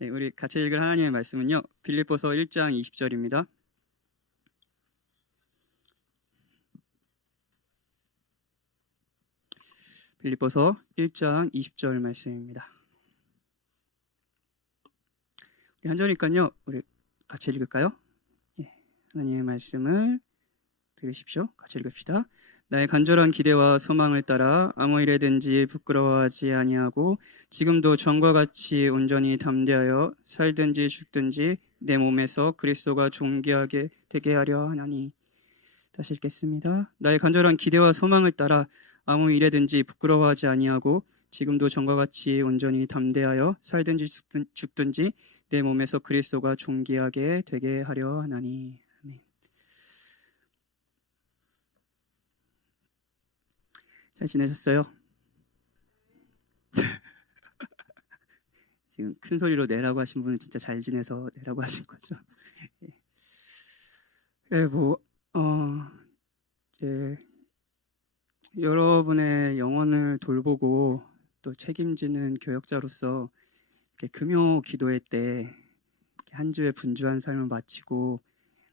네, 우리 같이 읽을 하나님의 말씀은요, 빌립보서 1장 20절입니다. 빌립보서 1장 20절 말씀입니다. 한절이니까요, 우리 같이 읽을까요? 예, 하나님의 말씀을 들으십시오. 같이 읽읍시다. 나의 간절한 기대와 소망을 따라 아무 일에든지 부끄러워하지 아니하고 지금도 전과 같이 온전히 담대하여 살든지 죽든지 내 몸에서 그리스도가 존귀하게 되게 하려 하나니. 다시 읽겠습니다. 나의 간절한 기대와 소망을 따라 아무 일에든지 부끄러워하지 아니하고 지금도 전과 같이 온전히 담대하여 살든지 죽든지 내 몸에서 그리스도가 존귀하게 되게 하려 하나니. 아멘. 잘 지내셨어요? 지금 큰 소리로 내라고 하신 분은 진짜 잘 지내서 내라고 하신 거죠. 예, 이제 여러분의 영혼을 돌보고 또 책임지는 교역자로서 이렇게 금요 기도회 때 한 주의 분주한 삶을 마치고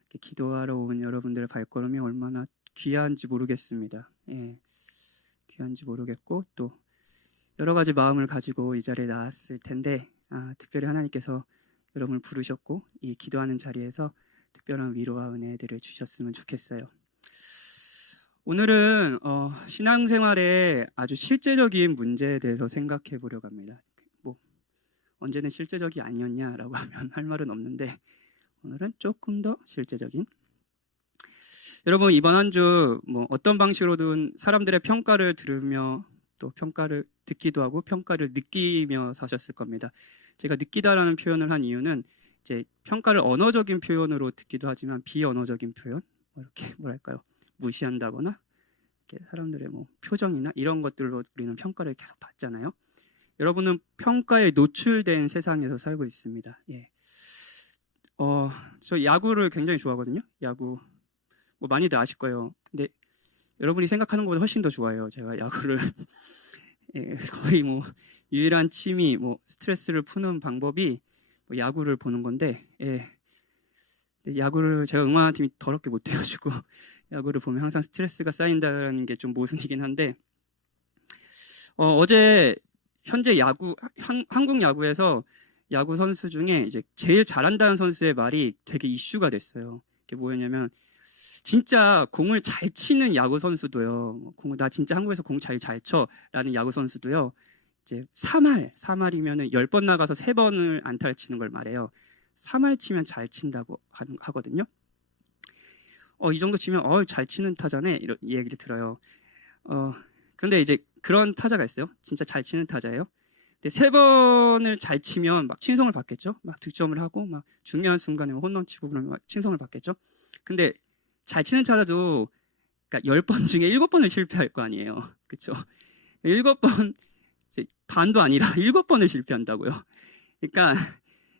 이렇게 기도하러 온 여러분들의 발걸음이 얼마나 귀한지 모르겠습니다. 예, 귀한지 모르겠고 또 여러 가지 마음을 가지고 이 자리에 나왔을 텐데 특별히 하나님께서 여러분을 부르셨고 이 기도하는 자리에서 특별한 위로와 은혜들을 주셨으면 좋겠어요. 오늘은 신앙생활의 아주 실제적인 문제에 대해서 생각해 보려고 합니다. 언제는 실제적이 아니었냐라고 하면 할 말은 없는데 오늘은 조금 더 실제적인. 여러분 이번 한 주 어떤 방식으로든 사람들의 평가를 들으며 또 평가를 듣기도 하고 평가를 느끼며 사셨을 겁니다. 제가 느끼다라는 표현을 한 이유는 이제 평가를 언어적인 표현으로 듣기도 하지만 비언어적인 표현, 이렇게 뭐랄까요, 무시한다거나 이렇게 사람들의 표정이나 이런 것들로 우리는 평가를 계속 받잖아요. 여러분은 평가에 노출된 세상에서 살고 있습니다. 예. 저 야구를 굉장히 좋아하거든요. 야구 많이들 아실 거예요. 근데 여러분이 생각하는 것보다 훨씬 더 좋아해요. 제가 야구를 예, 거의 유일한 취미, 스트레스를 푸는 방법이 야구를 보는 건데, 예. 야구를 제가 응원하는 팀이 더럽게 못해가지고 야구를 보면 항상 스트레스가 쌓인다는 게 좀 모순이긴 한데, 어제 현재 한국 야구에서 야구 선수 중에 이제 제일 잘한다는 선수의 말이 되게 이슈가 됐어요. 그게 뭐였냐면 진짜 공을 잘 치는 야구 선수도요. 나 진짜 한국에서 공 잘 쳐라는 야구 선수도요. 이제 3할이면은 10번 나가서 3번을 안타를 치는 걸 말해요. 3할 치면 잘 친다고 하거든요. 이 정도 치면 잘 치는 타자네 이런 얘기를 들어요. 근데 이제 그런 타자가 있어요. 진짜 잘 치는 타자예요. 근데 3번을 잘 치면 막 칭송을 받겠죠. 막 득점을 하고 막 중요한 순간에 홈런 치고 그러면 막 칭송을 받겠죠. 근데 잘 치는 타자도 그러니까 10번 중에 7번을 실패할 거 아니에요. 그렇죠? 7번 반도 아니라 7번을 실패한다고요. 그러니까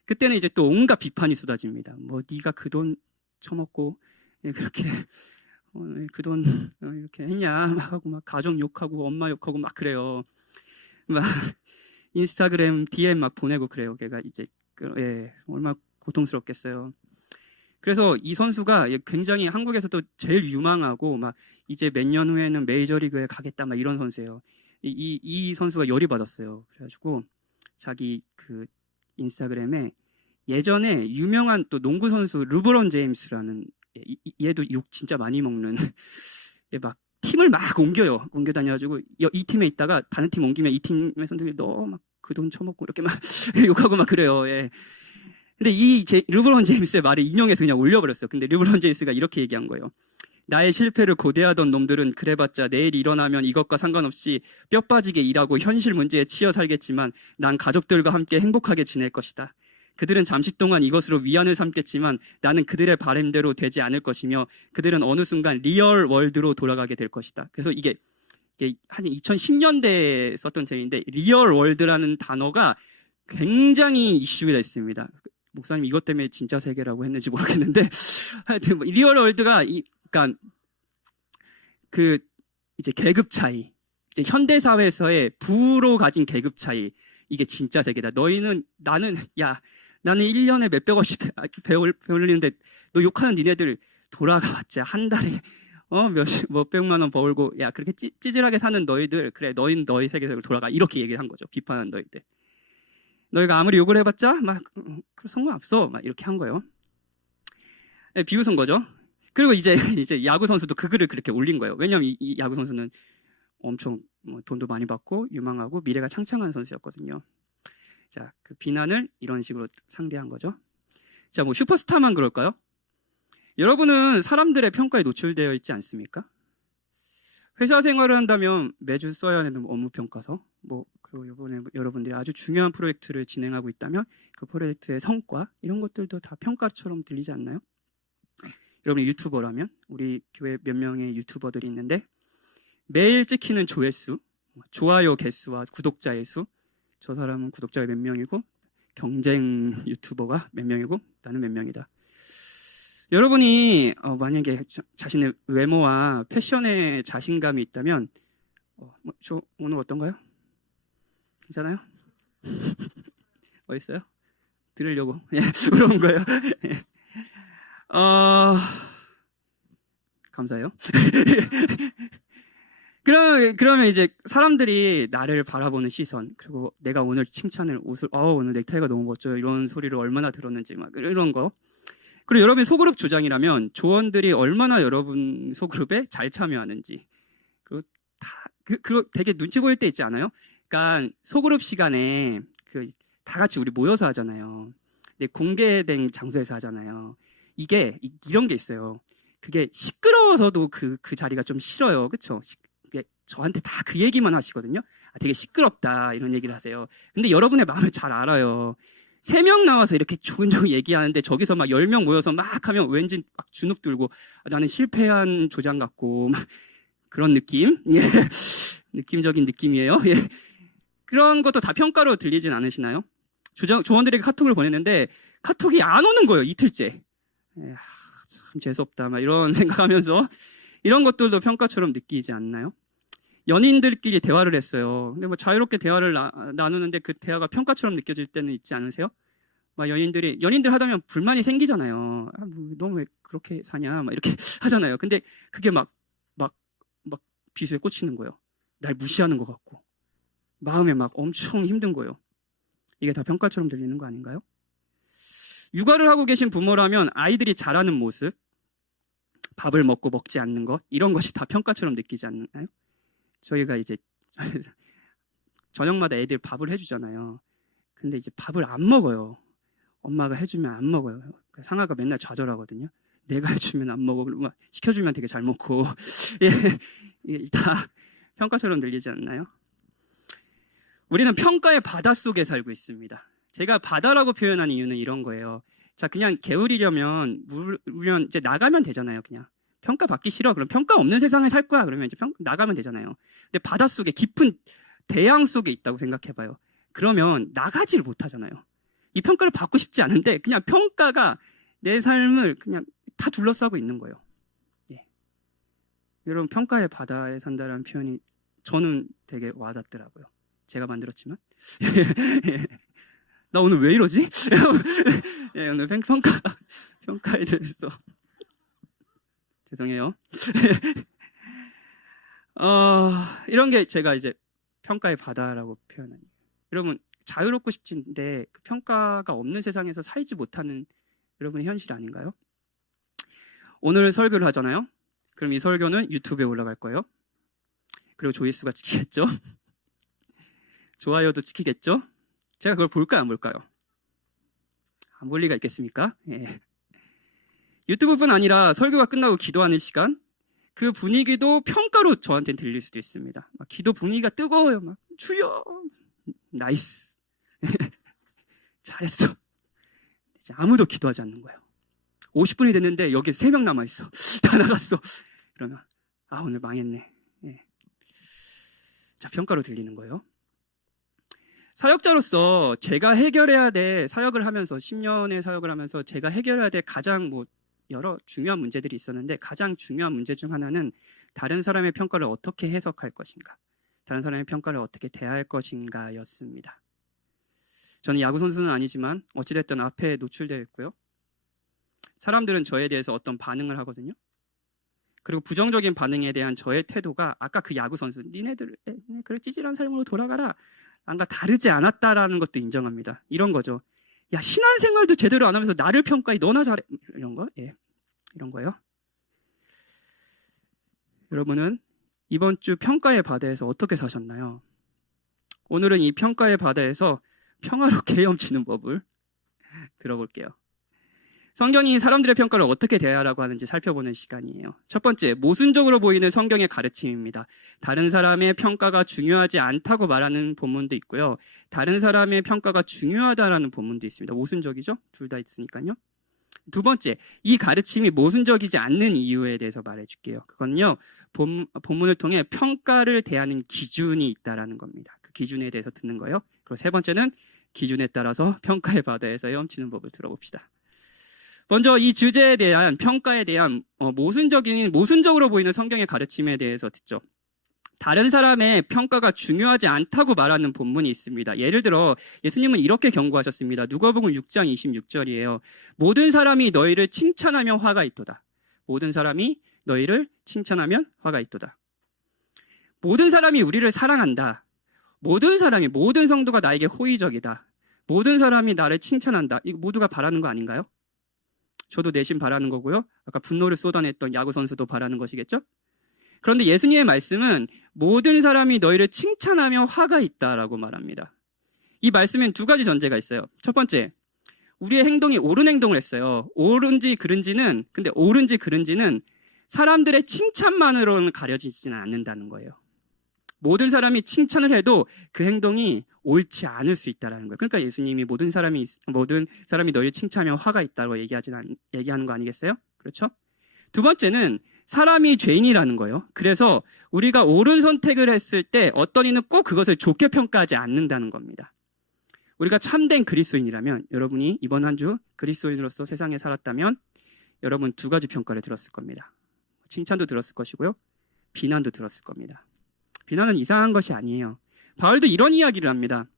그때는 이제 또 온갖 비판이 쏟아집니다. 네가 그 돈 처먹고 그렇게 그 돈 이렇게 했냐 막 하고 막 가족 욕하고 엄마 욕하고 막 그래요. 막 인스타그램 DM 막 보내고 그래요. 걔가 이제 얼마나 고통스럽겠어요. 그래서 이 선수가 굉장히 한국에서도 제일 유망하고 막 이제 몇 년 후에는 메이저리그에 가겠다 막 이런 선수예요. 이 선수가 열이 받았어요. 그래가지고 자기 그 인스타그램에 예전에 유명한 또 농구 선수 르브론 제임스라는 얘도 욕 진짜 많이 먹는 막 팀을 막 옮겨 다녀가지고 이 팀에 있다가 다른 팀 옮기면 이 팀의 선수들이 너 막 그 돈 처먹고 이렇게 막 욕하고 막 그래요. 예. 근데 르브론 제임스의 말을 인용해서 그냥 올려버렸어요. 근데 르브론 제임스가 이렇게 얘기한 거예요. 나의 실패를 고대하던 놈들은 그래봤자 내일 일어나면 이것과 상관없이 뼈 빠지게 일하고 현실 문제에 치여 살겠지만 난 가족들과 함께 행복하게 지낼 것이다. 그들은 잠시 동안 이것으로 위안을 삼겠지만 나는 그들의 바람대로 되지 않을 것이며 그들은 어느 순간 리얼 월드로 돌아가게 될 것이다. 그래서 이게 한 2010년대에 썼던 제목인데 리얼 월드라는 단어가 굉장히 이슈가 됐습니다. 목사님 이것 때문에 진짜 세계라고 했는지 모르겠는데 하여튼 리얼 월드가 그러니까 이제 계급 차이, 이제 현대 사회에서의 부로 가진 계급 차이, 이게 진짜 세계다. 나는 1년에 몇백원씩 배울리는데 너 욕하는 니네들 돌아가 봤자 한 달에 몇백만 원 벌고 야 그렇게 찌질하게 사는 너희들 그래 너희는 너희 세계로 돌아가 이렇게 얘기를 한 거죠. 비판한 너희들. 너희가 아무리 욕을 해봤자 막 상관없어 막 이렇게 한 거예요. 네, 비웃은 거죠. 그리고 이제 야구 선수도 그 글을 그렇게 올린 거예요. 왜냐면 이 야구 선수는 엄청 돈도 많이 받고 유망하고 미래가 창창한 선수였거든요. 자, 그 비난을 이런 식으로 상대한 거죠. 자, 뭐 슈퍼스타만 그럴까요? 여러분은 사람들의 평가에 노출되어 있지 않습니까? 회사 생활을 한다면 매주 써야 하는 업무 평가서, 그리고 이번에 여러분들이 아주 중요한 프로젝트를 진행하고 있다면 그 프로젝트의 성과 이런 것들도 다 평가처럼 들리지 않나요? 여러분이 유튜버라면 우리 교회 몇 명의 유튜버들이 있는데 매일 찍히는 조회수, 좋아요 개수와 구독자의 수, 저 사람은 구독자가 몇 명이고 경쟁 유튜버가 몇 명이고 나는 몇 명이다. 여러분이 만약에 자신의 외모와 패션에 자신감이 있다면 저 오늘 어떤가요? 괜찮아요? 어딨어요? 들으려고 물어본 거예요. 감사해요. 그러면 이제 사람들이 나를 바라보는 시선, 그리고 내가 오늘 칭찬을 오늘 넥타이가 너무 멋져요. 이런 소리를 얼마나 들었는지, 막 이런 거. 그리고 여러분이 소그룹 조장이라면 조원들이 얼마나 여러분 소그룹에 잘 참여하는지. 그리고 되게 눈치 보일 때 있지 않아요? 그러니까 소그룹 시간에 다 같이 우리 모여서 하잖아요. 근데 공개된 장소에서 하잖아요. 이게 이런 게 있어요. 그게 시끄러워서도 그 자리가 좀 싫어요. 그렇죠? 저한테 다 그 얘기만 하시거든요. 되게 시끄럽다 이런 얘기를 하세요. 근데 여러분의 마음을 잘 알아요. 3명 나와서 이렇게 조근조근 얘기하는데 저기서 막 10명 모여서 막 하면 왠지 막 주눅 들고 나는 실패한 조장 같고 막 그런 느낌? 예. 느낌적인 느낌이에요. 예. 그런 것도 다 평가로 들리진 않으시나요? 조원들에게 카톡을 보냈는데 카톡이 안 오는 거예요. 이틀째. 참 재수없다 막 이런 생각하면서 이런 것들도 평가처럼 느끼지 않나요? 연인들끼리 대화를 했어요. 근데 자유롭게 대화를 나누는데 그 대화가 평가처럼 느껴질 때는 있지 않으세요? 막 연인들 하다면 불만이 생기잖아요. 너 왜 그렇게 사냐? 막 이렇게 하잖아요. 근데 그게 막 비수에 꽂히는 거예요. 날 무시하는 것 같고 마음에 막 엄청 힘든 거예요. 이게 다 평가처럼 들리는 거 아닌가요? 육아를 하고 계신 부모라면 아이들이 자라는 모습, 밥을 먹고 먹지 않는 것 이런 것이 다 평가처럼 느끼지 않나요? 저희가 이제 저녁마다 애들 밥을 해주잖아요. 근데 이제 밥을 안 먹어요. 엄마가 해주면 안 먹어요. 상아가 맨날 좌절하거든요. 내가 해주면 안 먹어. 그리고 시켜주면 되게 잘 먹고 이게 다 평가처럼 들리지 않나요? 우리는 평가의 바다 속에 살고 있습니다. 제가 바다라고 표현한 이유는 이런 거예요. 자, 그냥 게으리려면 물면 이제 나가면 되잖아요. 그냥 평가 받기 싫어. 그럼 평가 없는 세상에 살 거야. 그러면 이제 나가면 되잖아요. 근데 바다 속에 깊은 대양 속에 있다고 생각해봐요. 그러면 나가지를 못하잖아요. 이 평가를 받고 싶지 않은데 그냥 평가가 내 삶을 그냥 다 둘러싸고 있는 거예요. 예. 여러분 평가의 바다에 산다는 표현이 저는 되게 와닿더라고요. 제가 만들었지만 나 오늘 왜 이러지? 예, 오늘 평가에 대해서 죄송해요. 이런 게 제가 이제 평가의 바다라고 표현해요. 여러분 자유롭고 싶은데 그 평가가 없는 세상에서 살지 못하는 여러분의 현실 아닌가요? 오늘 설교를 하잖아요. 그럼 이 설교는 유튜브에 올라갈 거예요. 그리고 조회수가 찍히겠죠? 좋아요도 찍히겠죠? 제가 그걸 볼까요, 안 볼까요? 안 볼 리가 있겠습니까? 예. 유튜브뿐 아니라 설교가 끝나고 기도하는 시간, 그 분위기도 평가로 저한테는 들릴 수도 있습니다. 기도 분위기가 뜨거워요. 막 주여, 나이스, 잘했어. 이제 아무도 기도하지 않는 거예요. 50분이 됐는데 여기 3명 남아 있어. 다 나갔어. 그러면 오늘 망했네. 예. 자, 평가로 들리는 거예요. 사역자로서 제가 해결해야 될 사역을 하면서 10년의 사역을 하면서 제가 해결해야 될 가장 여러 중요한 문제들이 있었는데 가장 중요한 문제 중 하나는 다른 사람의 평가를 어떻게 해석할 것인가, 다른 사람의 평가를 어떻게 대할 것인가였습니다. 저는 야구 선수는 아니지만 어찌됐든 앞에 노출되어 있고요. 사람들은 저에 대해서 어떤 반응을 하거든요. 그리고 부정적인 반응에 대한 저의 태도가 아까 그 야구 선수, 니네들 그래 찌질한 삶으로 돌아가라, 뭔가 다르지 않았다라는 것도 인정합니다. 이런 거죠. 야, 신앙생활도 제대로 안 하면서 나를 평가해, 너나 잘해, 이런 거, 예, 이런 거예요. 여러분은 이번 주 평가의 바다에서 어떻게 사셨나요? 오늘은 이 평가의 바다에서 평화롭게 헤엄치는 법을 들어볼게요. 성경이 사람들의 평가를 어떻게 대하라고 하는지 살펴보는 시간이에요. 첫 번째, 모순적으로 보이는 성경의 가르침입니다. 다른 사람의 평가가 중요하지 않다고 말하는 본문도 있고요. 다른 사람의 평가가 중요하다라는 본문도 있습니다. 모순적이죠? 둘 다 있으니까요. 두 번째, 이 가르침이 모순적이지 않는 이유에 대해서 말해줄게요. 그건요, 본문을 통해 평가를 대하는 기준이 있다라는 겁니다. 그 기준에 대해서 듣는 거예요. 그리고 세 번째는 기준에 따라서 평가의 바다에서 헤엄치는 법을 들어봅시다. 먼저 이 주제에 대한 평가에 대한 모순적으로 보이는 성경의 가르침에 대해서 듣죠. 다른 사람의 평가가 중요하지 않다고 말하는 본문이 있습니다. 예를 들어 예수님은 이렇게 경고하셨습니다. 누가복음 6장 26절이에요. 모든 사람이 너희를 칭찬하면 화가 있도다. 모든 사람이 너희를 칭찬하면 화가 있도다. 모든 사람이 우리를 사랑한다. 모든 성도가 나에게 호의적이다. 모든 사람이 나를 칭찬한다. 이거 모두가 바라는 거 아닌가요? 저도 내심 바라는 거고요. 아까 분노를 쏟아냈던 야구 선수도 바라는 것이겠죠? 그런데 예수님의 말씀은 모든 사람이 너희를 칭찬하며 화가 있다라고 말합니다. 이 말씀엔 두 가지 전제가 있어요. 첫 번째, 우리의 행동이 옳은 행동을 했어요. 옳은지 그른지는 사람들의 칭찬만으로는 가려지지는 않는다는 거예요. 모든 사람이 칭찬을 해도 그 행동이 옳지 않을 수 있다는 거예요. 그러니까 예수님이 모든 사람이 너희를 칭찬하면 화가 있다고 얘기하는 거 아니겠어요? 그렇죠? 두 번째는 사람이 죄인이라는 거예요. 그래서 우리가 옳은 선택을 했을 때 어떤 이는 꼭 그것을 좋게 평가하지 않는다는 겁니다. 우리가 참된 그리스도인이라면, 여러분이 이번 한 주 그리스도인으로서 세상에 살았다면 여러분 두 가지 평가를 들었을 겁니다. 칭찬도 들었을 것이고요, 비난도 들었을 겁니다. 비난은 이상한 것이 아니에요. 바울도 이런 이야기를 합니다.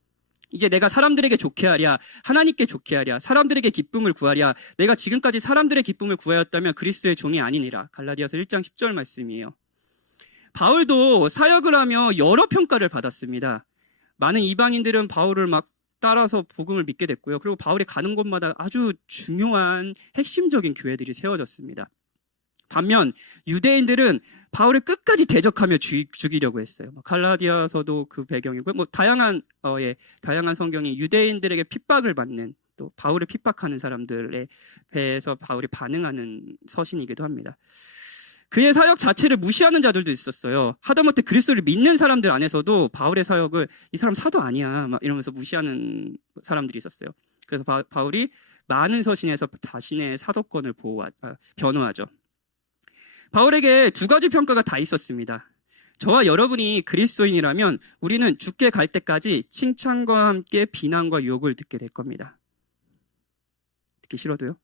이제 내가 사람들에게 좋게 하랴, 하나님께 좋게 하랴, 사람들에게 기쁨을 구하랴. 내가 지금까지 사람들의 기쁨을 구하였다면 그리스도의 종이 아니니라. 갈라디아서 1장 10절 말씀이에요. 바울도 사역을 하며 여러 평가를 받았습니다. 많은 이방인들은 바울을 막 따라서 복음을 믿게 됐고요. 그리고 바울이 가는 곳마다 아주 중요한 핵심적인 교회들이 세워졌습니다. 반면 유대인들은 바울을 끝까지 대적하며 죽이려고 했어요. 갈라디아서도 그 배경이고, 다양한 성경이 유대인들에게 핍박을 받는, 또 바울을 핍박하는 사람들에 대해서 바울이 반응하는 서신이기도 합니다. 그의 사역 자체를 무시하는 자들도 있었어요. 하다못해 그리스도를 믿는 사람들 안에서도 바울의 사역을 이 사람 사도 아니야 막 이러면서 무시하는 사람들이 있었어요. 그래서 바울이 많은 서신에서 자신의 사도권을 변호하죠. 바울에게 두 가지 평가가 다 있었습니다. 저와 여러분이 그리스도인이라면 우리는 죽게 갈 때까지 칭찬과 함께 비난과 욕을 듣게 될 겁니다. 듣기 싫어도요.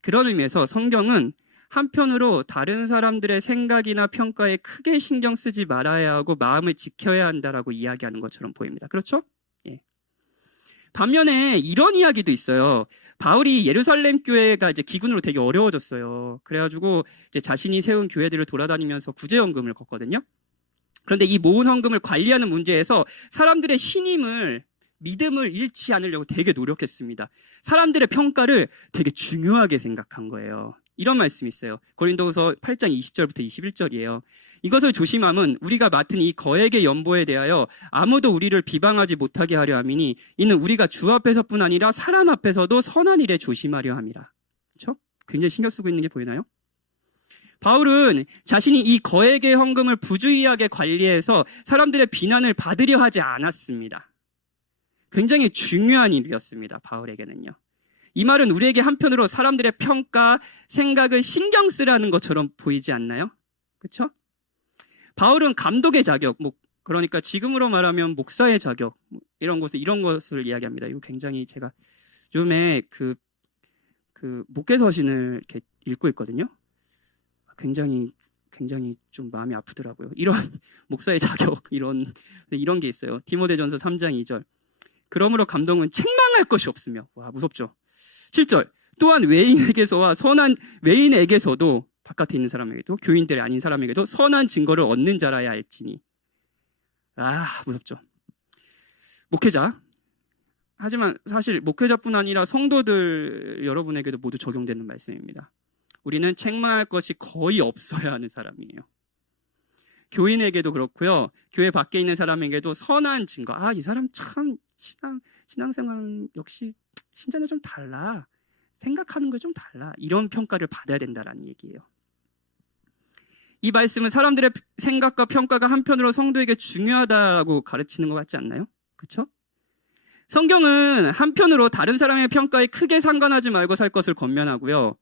그런 의미에서 성경은 한편으로 다른 사람들의 생각이나 평가에 크게 신경 쓰지 말아야 하고 마음을 지켜야 한다라고 이야기하는 것처럼 보입니다. 그렇죠? 예. 반면에 이런 이야기도 있어요. 바울이 예루살렘 교회가 이제 기근으로 되게 어려워졌어요. 그래가지고 이제 자신이 세운 교회들을 돌아다니면서 구제헌금을 걷거든요. 그런데 이 모은 헌금을 관리하는 문제에서 사람들의 믿음을 잃지 않으려고 되게 노력했습니다. 사람들의 평가를 되게 중요하게 생각한 거예요. 이런 말씀이 있어요. 고린도후서 8장 20절부터 21절이에요. 이것을 조심함은 우리가 맡은 이 거액의 연보에 대하여 아무도 우리를 비방하지 못하게 하려 함이니 이는 우리가 주 앞에서뿐 아니라 사람 앞에서도 선한 일에 조심하려 함이라. 그렇죠? 굉장히 신경 쓰고 있는 게 보이나요? 바울은 자신이 이 거액의 헌금을 부주의하게 관리해서 사람들의 비난을 받으려 하지 않았습니다. 굉장히 중요한 일이었습니다. 바울에게는요. 이 말은 우리에게 한편으로 사람들의 평가, 생각을 신경 쓰라는 것처럼 보이지 않나요? 그렇죠? 바울은 감독의 자격, 그러니까 지금으로 말하면 목사의 자격, 이런 것을 이야기합니다. 이거 굉장히 제가 요즘에 그 목회서신을 이렇게 읽고 있거든요. 굉장히 좀 마음이 아프더라고요. 이런 목사의 자격, 이런 게 있어요. 디모데전서 3장 2절. 그러므로 감동은 책망할 것이 없으며. 와, 무섭죠. 7절. 또한 외인에게서도 바깥에 있는 사람에게도 교인들이 아닌 사람에게도 선한 증거를 얻는 자라야 할지니. 아, 무섭죠. 목회자. 하지만 사실 목회자뿐 아니라 성도들 여러분에게도 모두 적용되는 말씀입니다. 우리는 책망할 것이 거의 없어야 하는 사람이에요. 교인에게도 그렇고요. 교회 밖에 있는 사람에게도 선한 증거. 아, 이 사람 참 신앙생활 역시 신자는 좀 달라. 생각하는 거 좀 달라. 이런 평가를 받아야 된다라는 얘기예요. 이 말씀은 사람들의 생각과 평가가 한편으로 성도에게 중요하다고 가르치는 것 같지 않나요? 그렇죠? 성경은 한편으로 다른 사람의 평가에 크게 상관하지 말고 살 것을 권면하고요.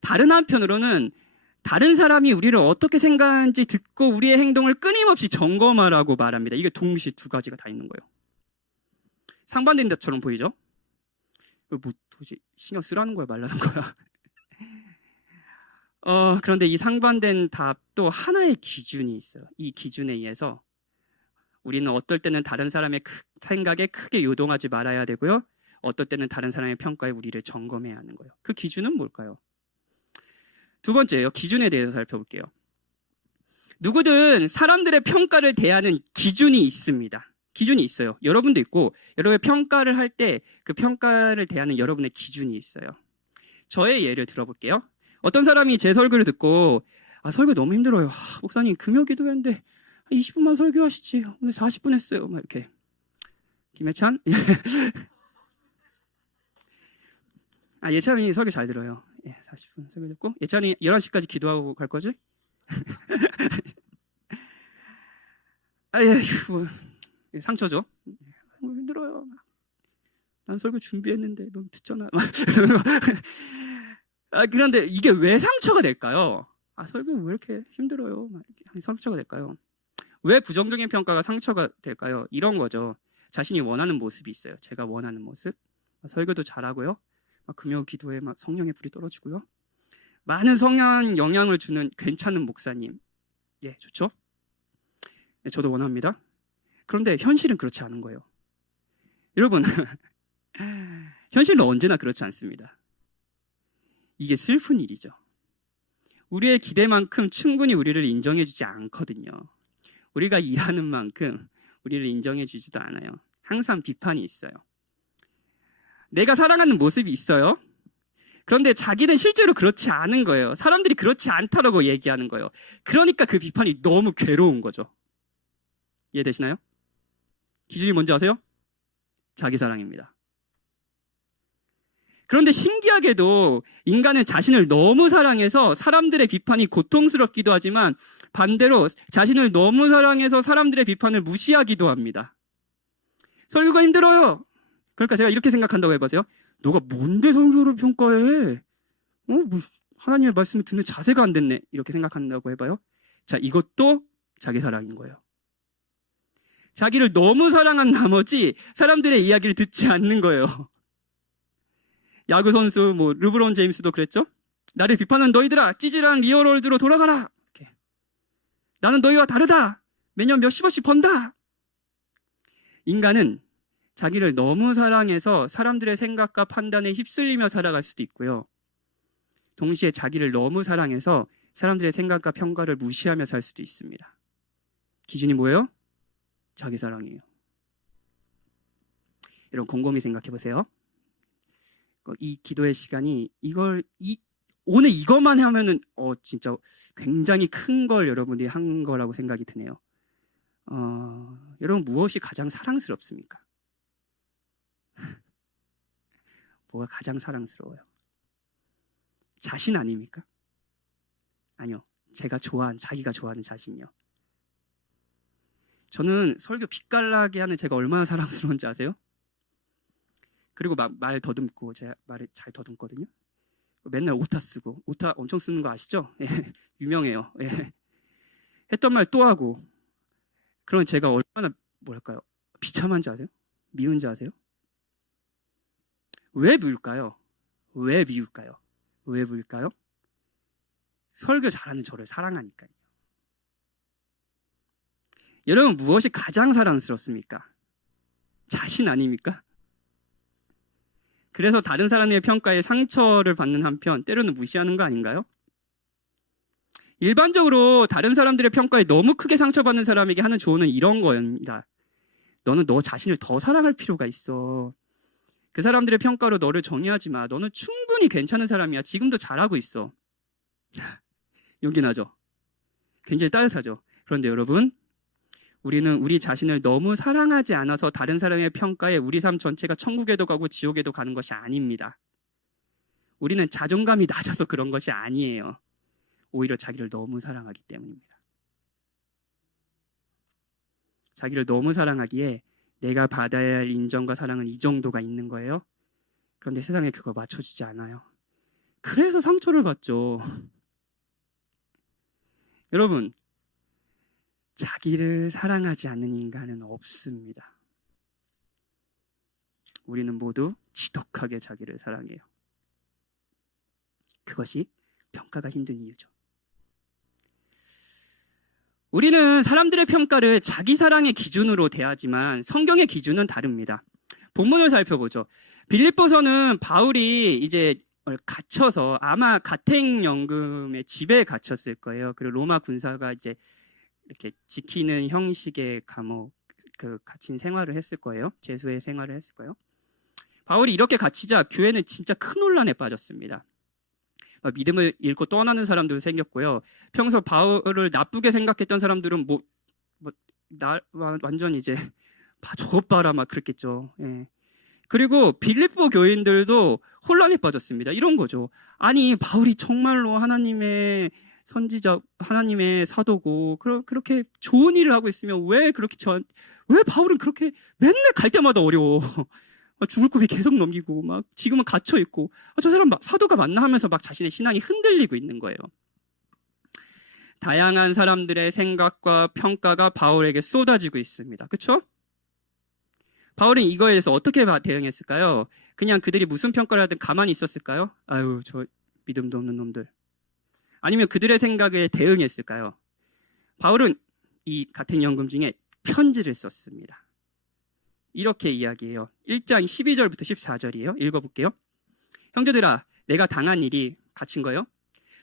다른 한편으로는 다른 사람이 우리를 어떻게 생각하는지 듣고 우리의 행동을 끊임없이 점검하라고 말합니다. 이게 동시에 두 가지가 다 있는 거예요. 상반된 것처럼 보이죠? 뭐 도대체 신경 쓰라는 거야, 말라는 거야? 그런데 이 상반된 답도 하나의 기준이 있어요. 이 기준에 의해서 우리는 어떨 때는 다른 사람의 생각에 크게 요동하지 말아야 되고요. 어떨 때는 다른 사람의 평가에 우리를 점검해야 하는 거예요. 그 기준은 뭘까요? 두 번째예요. 기준에 대해서 살펴볼게요. 누구든 사람들의 평가를 대하는 기준이 있습니다. 기준이 있어요. 여러분도 있고, 여러분의 평가를 할 때 그 평가를 대하는 여러분의 기준이 있어요. 저의 예를 들어볼게요. 어떤 사람이 제 설교를 듣고, 설교 너무 힘들어요. 목사님, 금요 기도회인데 20분만 설교하시지. 오늘 40분 했어요. 막 이렇게. 김혜찬? 예찬이 설교 잘 들어요. 40분 설교 듣고. 예찬이 11시까지 기도하고 갈 거지? 상처죠. 힘들어요. 난 설교 준비했는데 넌 듣잖아. 그런데 이게 왜 상처가 될까요? 설교 왜 이렇게 힘들어요? 상처가 될까요? 왜 부정적인 평가가 상처가 될까요? 이런 거죠. 자신이 원하는 모습이 있어요. 제가 원하는 모습. 설교도 잘하고요. 금요 기도에 성령의 불이 떨어지고요. 많은 성향 영향을 주는 괜찮은 목사님. 좋죠? 저도 원합니다. 그런데 현실은 그렇지 않은 거예요. 여러분, 현실은 언제나 그렇지 않습니다. 이게 슬픈 일이죠. 우리의 기대만큼 충분히 우리를 인정해주지 않거든요. 우리가 일하는 만큼 우리를 인정해주지도 않아요. 항상 비판이 있어요. 내가 사랑하는 모습이 있어요. 그런데 자기는 실제로 그렇지 않은 거예요. 사람들이 그렇지 않다라고 얘기하는 거예요. 그러니까 그 비판이 너무 괴로운 거죠. 이해되시나요? 기준이 뭔지 아세요? 자기 사랑입니다. 그런데 신기하게도 인간은 자신을 너무 사랑해서 사람들의 비판이 고통스럽기도 하지만 반대로 자신을 너무 사랑해서 사람들의 비판을 무시하기도 합니다. 설교가 힘들어요. 그러니까 제가 이렇게 생각한다고 해보세요. 너가 뭔데 설교를 평가해? 하나님의 말씀을 듣는 자세가 안 됐네. 이렇게 생각한다고 해봐요. 자, 이것도 자기 사랑인 거예요. 자기를 너무 사랑한 나머지 사람들의 이야기를 듣지 않는 거예요. 야구 선수 르브론 제임스도 그랬죠? 나를 비판한 너희들아, 찌질한 리얼월드로 돌아가라. 이렇게. 나는 너희와 다르다. 매년 몇십억씩 번다. 인간은 자기를 너무 사랑해서 사람들의 생각과 판단에 휩쓸리며 살아갈 수도 있고요. 동시에 자기를 너무 사랑해서 사람들의 생각과 평가를 무시하며 살 수도 있습니다. 기준이 뭐예요? 자기 사랑이에요. 여러분 곰곰이 생각해 보세요. 이 기도의 시간이 오늘 이것만 하면은 진짜 굉장히 큰 걸 여러분들이 한 거라고 생각이 드네요. 여러분 무엇이 가장 사랑스럽습니까? 뭐가 가장 사랑스러워요? 자신 아닙니까? 아니요. 자기가 좋아하는 자신이요. 저는 설교 빛깔나게 하는 제가 얼마나 사랑스러운지 아세요? 그리고 말 더듬고, 제가 말을 잘 더듬거든요. 맨날 오타 쓰고, 오타 엄청 쓰는 거 아시죠? 유명해요. 했던 말 또 하고. 그럼 제가 얼마나 비참한지 아세요? 미운지 아세요? 왜 미울까요? 왜 미울까요? 설교 잘하는 저를 사랑하니까요. 여러분 무엇이 가장 사랑스럽습니까? 자신 아닙니까? 그래서 다른 사람의 평가에 상처를 받는 한편 때로는 무시하는 거 아닌가요? 일반적으로 다른 사람들의 평가에 너무 크게 상처받는 사람에게 하는 조언은 이런 거입니다. 너는 너 자신을 더 사랑할 필요가 있어. 그 사람들의 평가로 너를 정의하지 마. 너는 충분히 괜찮은 사람이야. 지금도 잘하고 있어. 용기 나죠? 굉장히 따뜻하죠? 그런데 여러분, 우리는 우리 자신을 너무 사랑하지 않아서 다른 사람의 평가에 우리 삶 전체가 천국에도 가고 지옥에도 가는 것이 아닙니다. 우리는 자존감이 낮아서 그런 것이 아니에요. 오히려 자기를 너무 사랑하기 때문입니다. 자기를 너무 사랑하기에 내가 받아야 할 인정과 사랑은 이 정도가 있는 거예요. 그런데 세상에 그거 맞춰주지 않아요. 그래서 상처를 받죠. 여러분, 자기를 사랑하지 않는 인간은 없습니다. 우리는 모두 지독하게 자기를 사랑해요. 그것이 평가가 힘든 이유죠. 우리는 사람들의 평가를 자기 사랑의 기준으로 대하지만 성경의 기준은 다릅니다. 본문을 살펴보죠. 빌립보서는 바울이 이제 갇혀서 아마 가택연금의 집에 갇혔을 거예요. 그리고 로마 군사가 이제 이렇게 지키는 형식의 감옥, 갇힌 생활을 했을 거예요. 제수의 생활을 했을 거예요. 바울이 이렇게 갇히자 교회는 진짜 큰 혼란에 빠졌습니다. 믿음을 잃고 떠나는 사람들도 생겼고요. 평소 바울을 나쁘게 생각했던 사람들은 완전 이제 저것 봐라 막 그랬겠죠. 예. 그리고 빌립보 교인들도 혼란에 빠졌습니다. 이런 거죠. 아니 바울이 정말로 하나님의 선지자, 하나님의 사도고 그렇게 좋은 일을 하고 있으면 왜 바울은 그렇게 맨날 갈 때마다 어려워. 죽을 고비 계속 넘기고 막 지금은 갇혀 있고 저 사람 사도가 맞나 하면서 막 자신의 신앙이 흔들리고 있는 거예요. 다양한 사람들의 생각과 평가가 바울에게 쏟아지고 있습니다. 그렇죠? 바울은 이거에 대해서 어떻게 대응했을까요? 그냥 그들이 무슨 평가를 하든 가만히 있었을까요? 아유, 저 믿음도 없는 놈들. 아니면 그들의 생각에 대응했을까요? 바울은 이 가택연금 중에 편지를 썼습니다. 이렇게 이야기해요. 1장 12절부터 14절이에요. 읽어볼게요. 형제들아, 내가 당한 일이 갇힌 거요.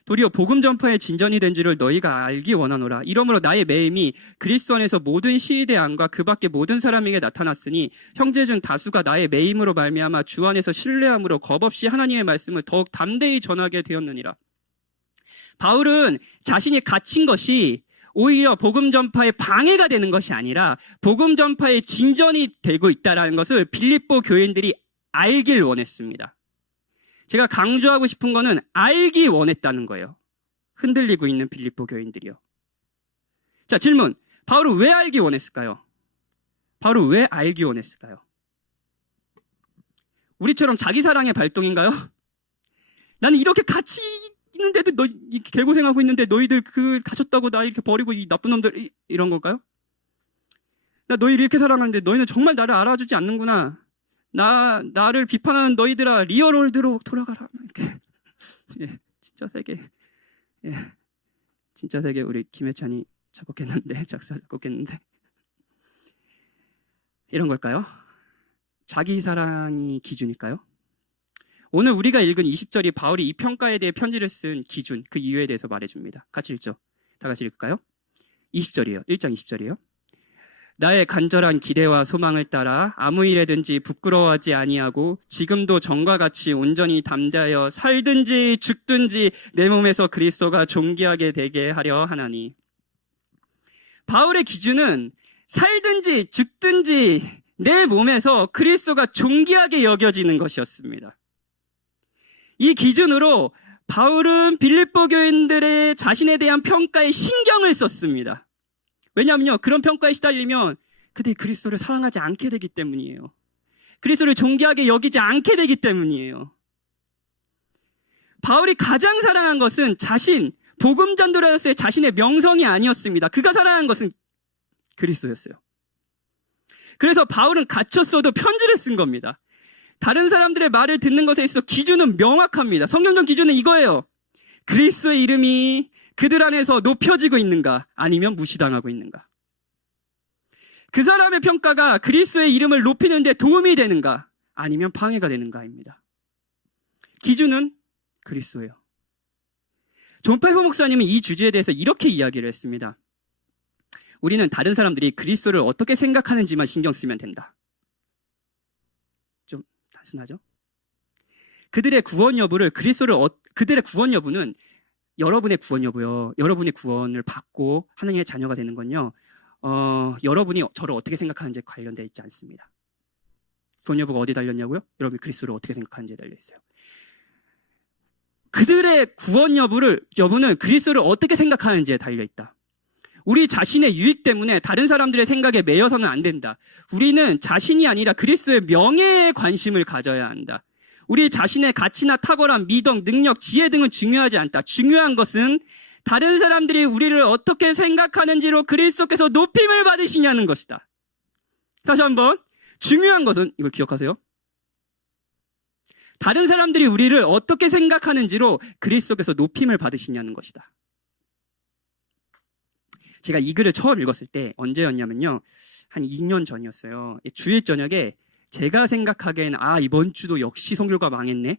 도리어 복음 전파의 진전이 된 줄을 너희가 알기 원하노라. 이러므로 나의 매임이 그리스도 안에서 모든 시위대 안과 그 밖의 모든 사람에게 나타났으니 형제 중 다수가 나의 매임으로 말미암아 주 안에서 신뢰함으로 겁없이 하나님의 말씀을 더욱 담대히 전하게 되었느니라. 바울은 자신이 갇힌 것이 오히려 복음 전파의 방해가 되는 것이 아니라 복음 전파의 진전이 되고 있다는 것을 빌립보 교인들이 알길 원했습니다. 제가 강조하고 싶은 거는 알기 원했다는 거예요. 흔들리고 있는 빌립보 교인들이요. 자, 질문. 바울은 왜 알기 원했을까요? 바울은 왜 알기 원했을까요? 우리처럼 자기 사랑의 발동인가요? 나는 이렇게 같이 있는데도 이렇게 개고생하고 있는데 너희들 갇혔다고 나 이렇게 버리고 이 나쁜 놈들 이런 걸까요? 나 너희를 이렇게 사랑하는데 너희는 정말 나를 알아주지 않는구나. 나를 비판하는 너희들아 리얼월드로 돌아가라. 이렇게. 예, 진짜 세게. 예, 진짜 세게 우리 김혜찬이 작곡했는데 이런 걸까요? 자기 사랑이 기준일까요? 오늘 우리가 읽은 20절이 바울이 이 평가에 대해 편지를 쓴 기준, 그 이유에 대해서 말해줍니다. 같이 읽죠. 다 같이 읽을까요? 20절이에요. 1장 20절이에요. 나의 간절한 기대와 소망을 따라 아무 일에든지 부끄러워하지 아니하고 지금도 전과 같이 온전히 담대하여 살든지 죽든지 내 몸에서 그리스도가 존귀하게 되게 하려 하나니. 바울의 기준은 살든지 죽든지 내 몸에서 그리스도가 존귀하게 여겨지는 것이었습니다. 이 기준으로 바울은 빌립보 교인들의 자신에 대한 평가에 신경을 썼습니다. 왜냐하면요, 그런 평가에 시달리면 그들이 그리스도를 사랑하지 않게 되기 때문이에요. 그리스도를 존귀하게 여기지 않게 되기 때문이에요. 바울이 가장 사랑한 것은 복음 전도자로서의 자신의 명성이 아니었습니다. 그가 사랑한 것은 그리스도였어요. 그래서 바울은 갇혔어도 편지를 쓴 겁니다. 다른 사람들의 말을 듣는 것에 있어 기준은 명확합니다. 성경적 기준은 이거예요. 그리스도의 이름이 그들 안에서 높여지고 있는가 아니면 무시당하고 있는가. 그 사람의 평가가 그리스도의 이름을 높이는 데 도움이 되는가 아니면 방해가 되는가입니다. 기준은 그리스도예요. 존 파이퍼 목사님은 이 주제에 대해서 이렇게 이야기를 했습니다. 우리는 다른 사람들이 그리스도를 어떻게 생각하는지만 신경 쓰면 된다. 좀 단순하죠? 그들의 구원 여부는 여러분의 구원 여부요. 여러분의 구원을 받고 하나님의 자녀가 되는 건요. 여러분이 저를 어떻게 생각하는지에 관련되어 있지 않습니다. 구원 여부가 어디 달렸냐고요? 여러분이 그리스도를 어떻게 생각하는지에 달려 있어요. 그들의 구원 여부는 그리스도를 어떻게 생각하는지에 달려 있다. 우리 자신의 유익 때문에 다른 사람들의 생각에 매여서는 안 된다. 우리는 자신이 아니라 그리스도의 명예에 관심을 가져야 한다. 우리 자신의 가치나 탁월한 미덕, 능력, 지혜 등은 중요하지 않다. 중요한 것은 다른 사람들이 우리를 어떻게 생각하는지로 그리스도께서 높임을 받으시냐는 것이다. 다시 한번, 중요한 것은, 이걸 기억하세요. 다른 사람들이 우리를 어떻게 생각하는지로 그리스도께서 높임을 받으시냐는 것이다. 제가 이 글을 처음 읽었을 때 언제였냐면요. 한 2년 전이었어요. 주일 저녁에 제가 생각하기엔 이번 주도 역시 선교가 망했네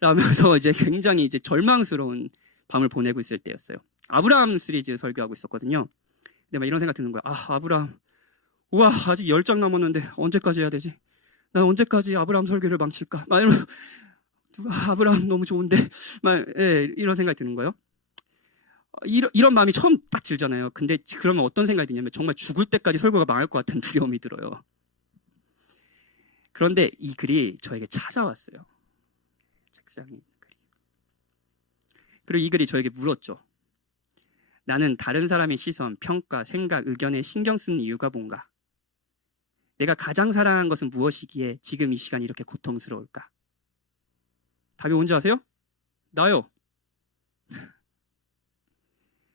라면서 이제 굉장히 이제 절망스러운 밤을 보내고 있을 때였어요. 아브라함 시리즈 설교하고 있었거든요. 근데 막 이런 생각 드는 거야. 아브라함, 우와, 아직 10장 남았는데 언제까지 해야 되지? 난 언제까지 아브라함 설교를 망칠까? 막 이러면 아브라함 너무 좋은데 이런 생각이 드는 거예요. 이런 마음이 처음 딱 들잖아요. 근데 그러면 어떤 생각이 드냐면 정말 죽을 때까지 설교가 망할 것 같은 두려움이 들어요. 그런데 이 글이 저에게 찾아왔어요. 책상에 있는 글이. 그리고 이 글이 저에게 물었죠. 나는 다른 사람의 시선, 평가, 생각, 의견에 신경 쓰는 이유가 뭔가? 내가 가장 사랑한 것은 무엇이기에 지금 이 시간이 이렇게 고통스러울까? 답이 뭔지 아세요? 나요.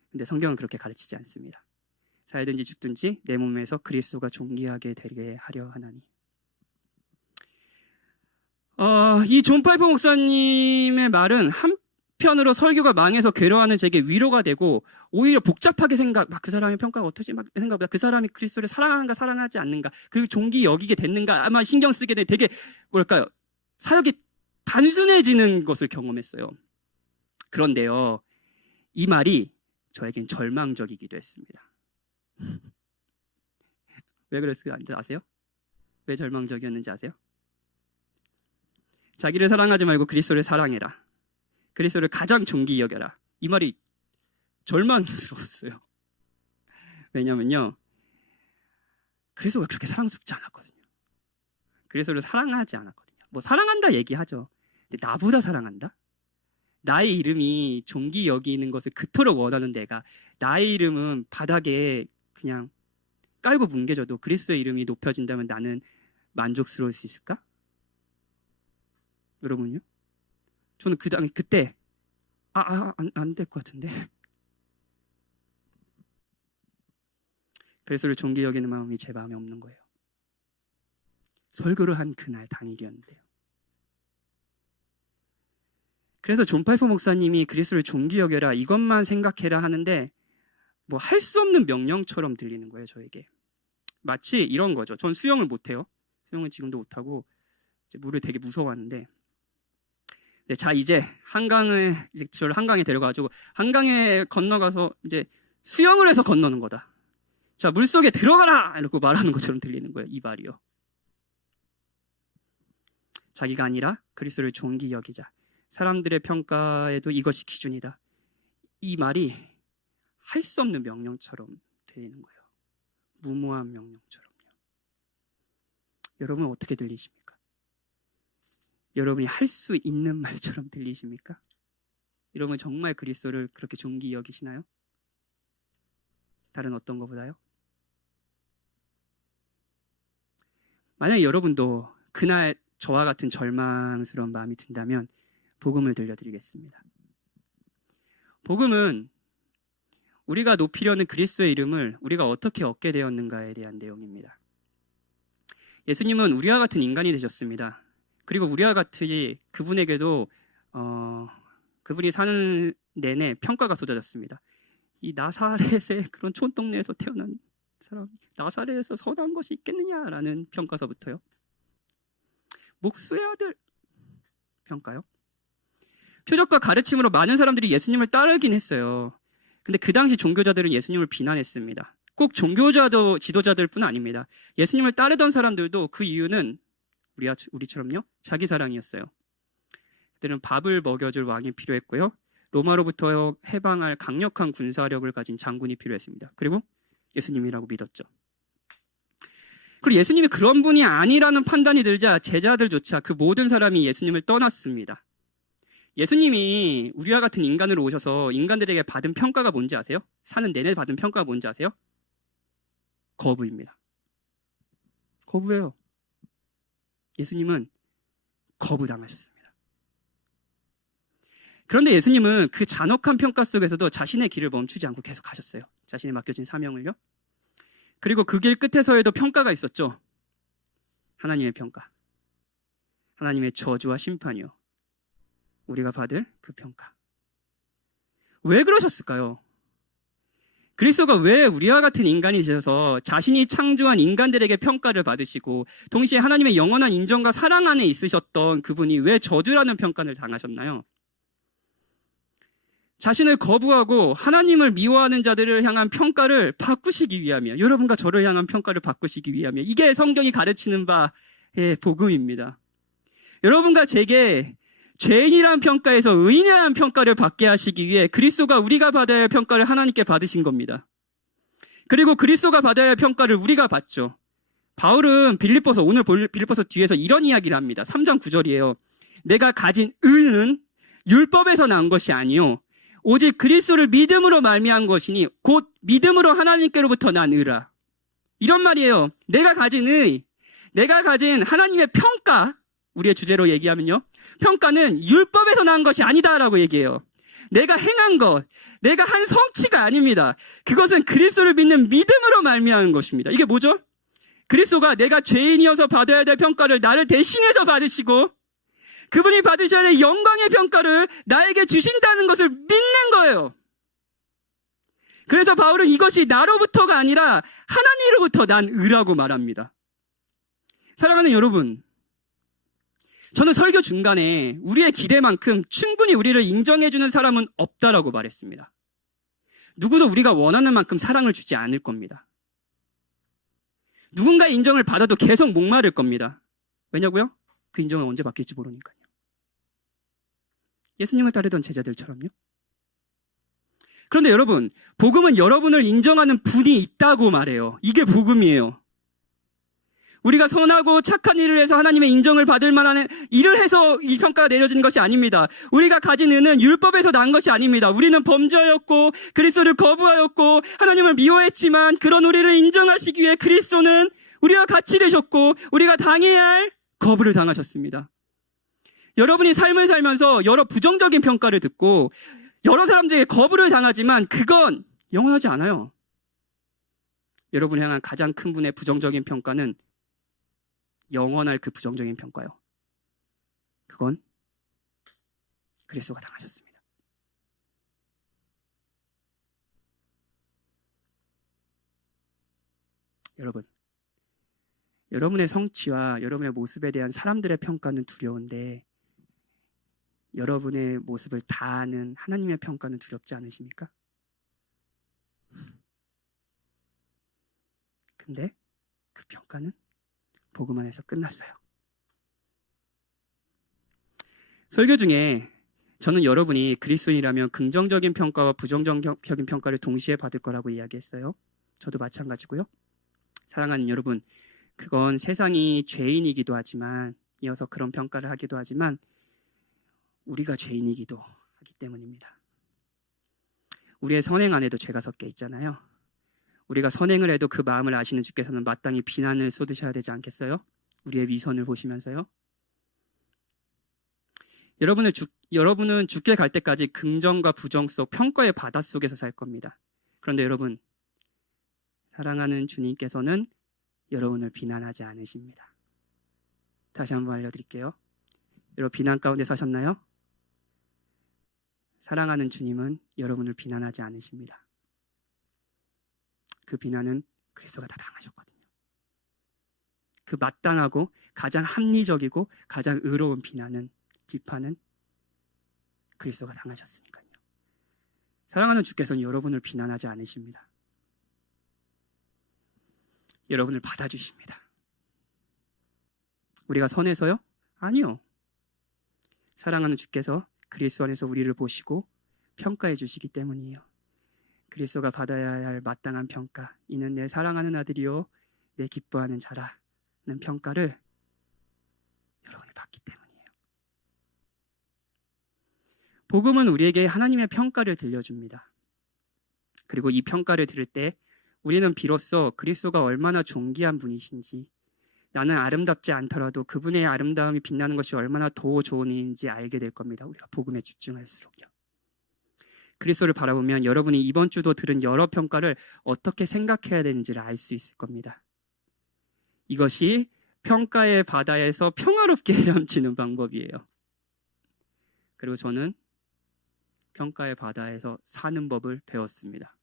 근데 성경은 그렇게 가르치지 않습니다. 살든지 죽든지 내 몸에서 그리스도가 존귀하게 되게 하려 하나니. 이 존 파이퍼 목사님의 말은 한편으로 설교가 망해서 괴로워하는 제게 위로가 되고 오히려 복잡하게 그 사람의 평가가 어떠지? 생각보다 그 사람이 그리스도를 사랑하는가 사랑하지 않는가 그리고 존귀 여기게 됐는가 아마 신경 쓰게 되 되게 사역이 단순해지는 것을 경험했어요. 그런데요, 이 말이 저에겐 절망적이기도 했습니다. 왜 그랬을지 아세요? 왜 절망적이었는지 아세요? 자기를 사랑하지 말고 그리스도를 사랑해라. 그리스도를 가장 존귀히 여겨라. 이 말이 절망스러웠어요. 왜냐면요, 그리스도가 그렇게 사랑스럽지 않았거든요. 그리스도를 사랑하지 않았거든요. 뭐 사랑한다 얘기하죠. 근데 나보다 사랑한다? 나의 이름이 존귀 여기는 것을 그토록 원하는 내가 나의 이름은 바닥에 그냥 깔고 뭉개져도 그리스도의 이름이 높여진다면 나는 만족스러울 수 있을까? 여러분요? 저는 그때 안 될 것 같은데. 그리스도를 존귀 여기는 마음이 제 마음에 없는 거예요. 설교를 한 그날 당일이었는데요. 그래서 존 파이퍼 목사님이 그리스도를 존귀 여겨라 이것만 생각해라 하는데 뭐 할 수 없는 명령처럼 들리는 거예요. 저에게 마치 이런 거죠. 전 수영을 못해요. 수영을 지금도 못하고 물을 되게 무서워하는데 자 이제 저를 한강에 데려가지고 한강에 건너가서 이제 수영을 해서 건너는 거다. 자 물속에 들어가라 이렇게 말하는 것처럼 들리는 거예요. 이 말이요. 자기가 아니라 그리스도를 존귀 여기자. 사람들의 평가에도 이것이 기준이다. 이 말이 할 수 없는 명령처럼 들리는 거예요. 무모한 명령처럼요. 여러분 어떻게 들리십니까? 여러분이 할 수 있는 말처럼 들리십니까? 여러분 정말 그리스도를 그렇게 존귀 여기시나요? 다른 어떤 것보다요? 만약에 여러분도 그날 저와 같은 절망스러운 마음이 든다면 복음을 들려드리겠습니다. 복음은 우리가 높이려는 그리스도의 이름을 우리가 어떻게 얻게 되었는가에 대한 내용입니다. 예수님은 우리와 같은 인간이 되셨습니다. 그리고 우리와 같이 그분에게도 그분이 사는 내내 평가가 쏟아졌습니다. 이 나사렛의 그런 촌동네에서 태어난 사람, 나사렛에서 선한 것이 있겠느냐라는 평가서부터요. 목수의 아들 평가요. 표적과 가르침으로 많은 사람들이 예수님을 따르긴 했어요. 근데 그 당시 종교자들은 예수님을 비난했습니다. 꼭 지도자들뿐 아닙니다. 예수님을 따르던 사람들도 그 이유는 우리처럼요, 자기 사랑이었어요. 그들은 밥을 먹여줄 왕이 필요했고요, 로마로부터 해방할 강력한 군사력을 가진 장군이 필요했습니다. 그리고 예수님이라고 믿었죠. 그리고 예수님이 그런 분이 아니라는 판단이 들자 제자들조차 그 모든 사람이 예수님을 떠났습니다. 예수님이 우리와 같은 인간으로 오셔서 인간들에게 받은 평가가 뭔지 아세요? 사는 내내 받은 평가가 뭔지 아세요? 거부입니다. 거부예요. 예수님은 거부당하셨습니다. 그런데 예수님은 그 잔혹한 평가 속에서도 자신의 길을 멈추지 않고 계속 가셨어요. 자신이 맡겨진 사명을요. 그리고 그 길 끝에서에도 평가가 있었죠. 하나님의 평가. 하나님의 저주와 심판이요. 우리가 받을 그 평가. 왜 그러셨을까요? 그리스도가 왜 우리와 같은 인간이 되셔서 자신이 창조한 인간들에게 평가를 받으시고 동시에 하나님의 영원한 인정과 사랑 안에 있으셨던 그분이 왜 저주라는 평가를 당하셨나요? 자신을 거부하고 하나님을 미워하는 자들을 향한 평가를 바꾸시기 위함이야. 여러분과 저를 향한 평가를 바꾸시기 위함이야. 이게 성경이 가르치는 바의 복음입니다. 여러분과 제게 죄인이란 평가에서 의인이라는 평가를 받게 하시기 위해 그리스도가 우리가 받아야 할 평가를 하나님께 받으신 겁니다. 그리고 그리스도가 받아야 할 평가를 우리가 받죠. 바울은 오늘 빌립보서 뒤에서 이런 이야기를 합니다. 3장 9절이에요. 내가 가진 의는 율법에서 난 것이 아니요 오직 그리스도를 믿음으로 말미암은 것이니 곧 믿음으로 하나님께로부터 난 의라. 이런 말이에요. 내가 가진 의, 내가 가진 하나님의 평가, 우리의 주제로 얘기하면요, 평가는 율법에서 난 것이 아니다라고 얘기해요. 내가 행한 것, 내가 한 성취가 아닙니다. 그것은 그리스도를 믿는 믿음으로 말미암은 것입니다. 이게 뭐죠? 그리스도가 내가 죄인이어서 받아야 될 평가를 나를 대신해서 받으시고 그분이 받으셔야 될 영광의 평가를 나에게 주신다는 것을 믿는 거예요. 그래서 바울은 이것이 나로부터가 아니라 하나님으로부터 난 의라고 말합니다. 사랑하는 여러분, 저는 설교 중간에 우리의 기대만큼 충분히 우리를 인정해주는 사람은 없다라고 말했습니다. 누구도 우리가 원하는 만큼 사랑을 주지 않을 겁니다. 누군가의 인정을 받아도 계속 목마를 겁니다. 왜냐고요? 그 인정을 언제 받길지 모르니까요. 예수님을 따르던 제자들처럼요. 그런데 여러분, 복음은 여러분을 인정하는 분이 있다고 말해요. 이게 복음이에요. 우리가 선하고 착한 일을 해서 하나님의 인정을 받을 만한 일을 해서 이 평가가 내려지는 것이 아닙니다. 우리가 가진 의는 율법에서 난 것이 아닙니다. 우리는 범죄였고 그리스도를 거부하였고 하나님을 미워했지만 그런 우리를 인정하시기 위해 그리스도는 우리와 같이 되셨고 우리가 당해야 할 거부를 당하셨습니다. 여러분이 삶을 살면서 여러 부정적인 평가를 듣고 여러 사람들에게 거부를 당하지만 그건 영원하지 않아요. 여러분을 향한 가장 큰 분의 부정적인 평가는 영원할 그 부정적인 평가요. 그건 그리스도가 당하셨습니다. 여러분, 여러분의 성취와 여러분의 모습에 대한 사람들의 평가는 두려운데 여러분의 모습을 다 아는 하나님의 평가는 두렵지 않으십니까? 근데 그 평가는 복음 안에서 끝났어요. 설교 중에 저는 여러분이 그리스도인이라면 긍정적인 평가와 부정적인 평가를 동시에 받을 거라고 이야기했어요. 저도 마찬가지고요. 사랑하는 여러분, 그건 세상이 죄인이기도 하지만 이어서 그런 평가를 하기도 하지만 우리가 죄인이기도 하기 때문입니다. 우리의 선행 안에도 죄가 섞여 있잖아요. 우리가 선행을 해도 그 마음을 아시는 주께서는 마땅히 비난을 쏟으셔야 되지 않겠어요? 우리의 위선을 보시면서요. 여러분은 죽게 갈 때까지 긍정과 부정 속 평가의 바닷속에서 살 겁니다. 그런데 여러분, 사랑하는 주님께서는 여러분을 비난하지 않으십니다. 다시 한번 알려드릴게요. 여러분 비난 가운데 사셨나요? 사랑하는 주님은 여러분을 비난하지 않으십니다. 그 비난은 그리스도가 다 당하셨거든요. 그 마땅하고 가장 합리적이고 가장 의로운 비판은 그리스도가 당하셨으니까요. 사랑하는 주께서는 여러분을 비난하지 않으십니다. 여러분을 받아주십니다. 우리가 선해서요? 아니요. 사랑하는 주께서 그리스도 안에서 우리를 보시고 평가해 주시기 때문이에요. 그리스도가 받아야 할 마땅한 평가, 이는 내 사랑하는 아들이요 내 기뻐하는 자라는 평가를 여러분이 받기 때문이에요. 복음은 우리에게 하나님의 평가를 들려줍니다. 그리고 이 평가를 들을 때 우리는 비로소 그리스도가 얼마나 존귀한 분이신지, 나는 아름답지 않더라도 그분의 아름다움이 빛나는 것이 얼마나 더 좋은 일인지 알게 될 겁니다. 우리가 복음에 집중할수록요. 그리스도를 바라보면 여러분이 이번 주도 들은 여러 평가를 어떻게 생각해야 되는지를 알 수 있을 겁니다. 이것이 평가의 바다에서 평화롭게 헤엄치는 방법이에요. 그리고 저는 평가의 바다에서 사는 법을 배웠습니다.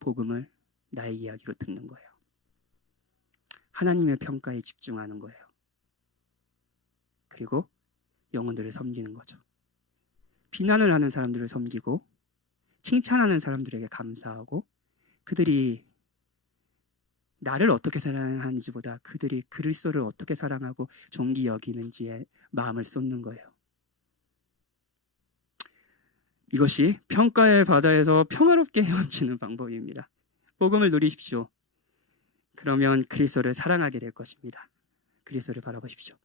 복음을 나의 이야기로 듣는 거예요. 하나님의 평가에 집중하는 거예요. 그리고 영혼들을 섬기는 거죠. 비난을 하는 사람들을 섬기고 칭찬하는 사람들에게 감사하고, 그들이 나를 어떻게 사랑하는지보다 그들이 그리스도를 어떻게 사랑하고 존귀 여기는지에 마음을 쏟는 거예요. 이것이 평가의 바다에서 평화롭게 헤엄치는 방법입니다. 복음을 누리십시오. 그러면 그리스도를 사랑하게 될 것입니다. 그리스도를 바라보십시오.